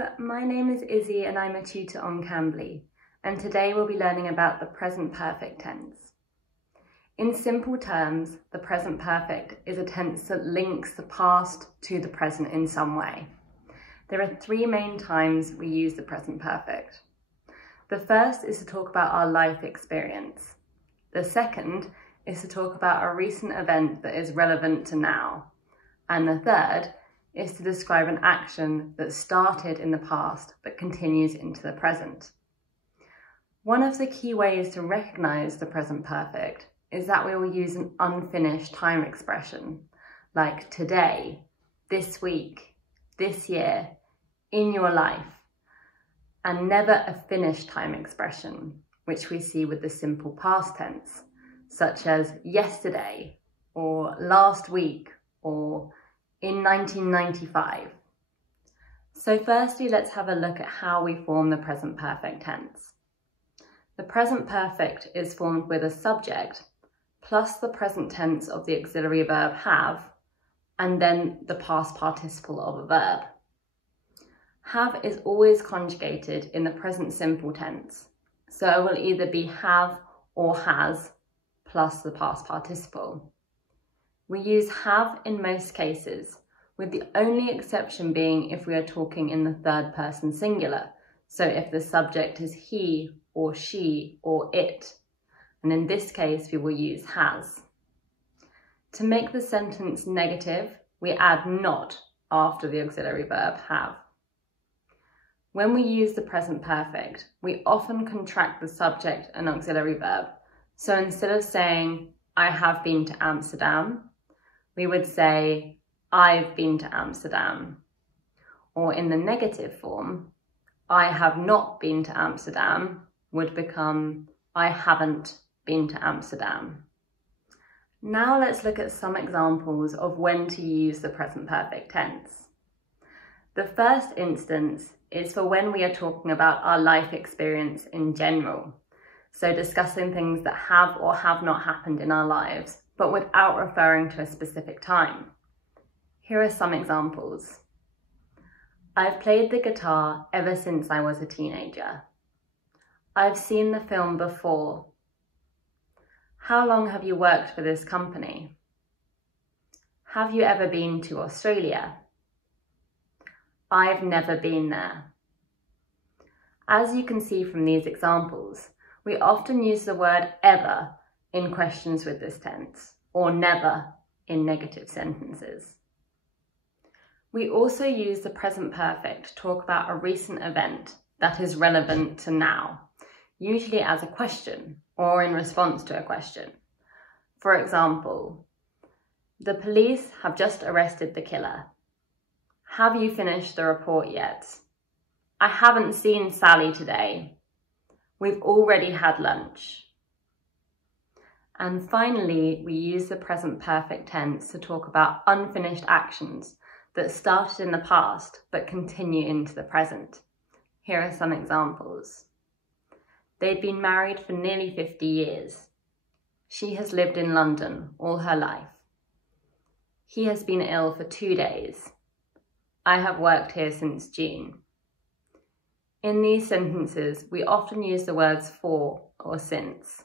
Hello, my name is Izzy and I'm a tutor on Cambly, and today we'll be learning about the present perfect tense. In simple terms, the present perfect is a tense that links the past to the present in some way. There are three main times we use the present perfect. The first is to talk about our life experience. The second is to talk about a recent event that is relevant to now. And the third is to describe an action that started in the past but continues into the present. One of the key ways to recognise the present perfect is that we will use an unfinished time expression, like today, this week, this year, in your life, and never a finished time expression, which we see with the simple past tense, such as yesterday, or last week, or in 1995. So firstly, let's have a look at how we form the present perfect tense. The present perfect is formed with a subject plus the present tense of the auxiliary verb have, and then the past participle of a verb. Have is always conjugated in the present simple tense, so it will either be have or has plus the past participle. We use have in most cases, with the only exception being if we are talking in the third person singular, so if the subject is he or she or it, and in this case we will use has. To make the sentence negative, we add not after the auxiliary verb have. When we use the present perfect, we often contract the subject and auxiliary verb, so instead of saying I have been to Amsterdam, we would say, I've been to Amsterdam. Or in the negative form, I have not been to Amsterdam would become, I haven't been to Amsterdam. Now let's look at some examples of when to use the present perfect tense. The first instance is for when we are talking about our life experience in general, so discussing things that have or have not happened in our lives, but without referring to a specific time. Here are some examples. I've played the guitar ever since I was a teenager. I've seen the film before. How long have you worked for this company? Have you ever been to Australia? I've never been there. As you can see from these examples, we often use the word ever in questions with this tense, or never in negative sentences. We also use the present perfect to talk about a recent event that is relevant to now, usually as a question or in response to a question. For example, the police have just arrested the killer. Have you finished the report yet? I haven't seen Sally today. We've already had lunch. And finally, we use the present perfect tense to talk about unfinished actions that started in the past but continue into the present. Here are some examples. They'd been married for nearly 50 years. She has lived in London all her life. He has been ill for 2 days. I have worked here since June. In these sentences, we often use the words for or since.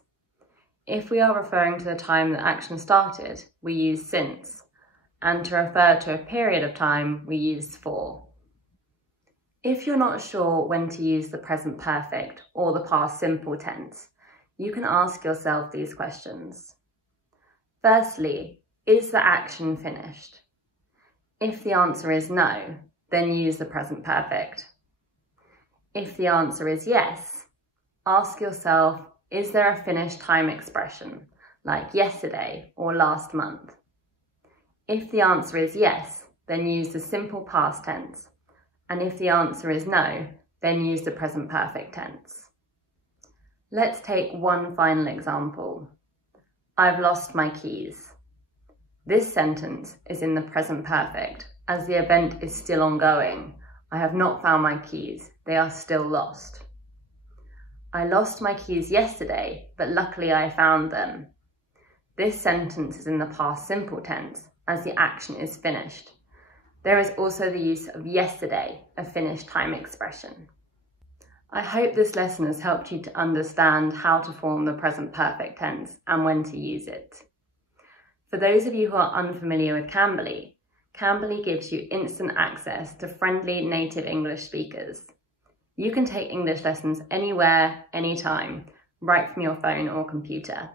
If we are referring to the time the action started, we use since, and to refer to a period of time, we use for. If you're not sure when to use the present perfect or the past simple tense, you can ask yourself these questions. Firstly, is the action finished? If the answer is no, then use the present perfect. If the answer is yes, ask yourself, is there a finished time expression, like yesterday or last month? If the answer is yes, then use the simple past tense. And if the answer is no, then use the present perfect tense. Let's take one final example. I've lost my keys. This sentence is in the present perfect, as the event is still ongoing. I have not found my keys. They are still lost. I lost my keys yesterday, but luckily I found them. This sentence is in the past simple tense, as the action is finished. There is also the use of yesterday, a Finnish time expression. I hope this lesson has helped you to understand how to form the present perfect tense and when to use it. For those of you who are unfamiliar with Cambly, Cambly gives you instant access to friendly native English speakers. You can take English lessons anywhere, anytime, right from your phone or computer.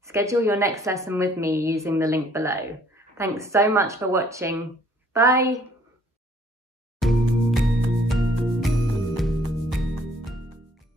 Schedule your next lesson with me using the link below. Thanks so much for watching. Bye!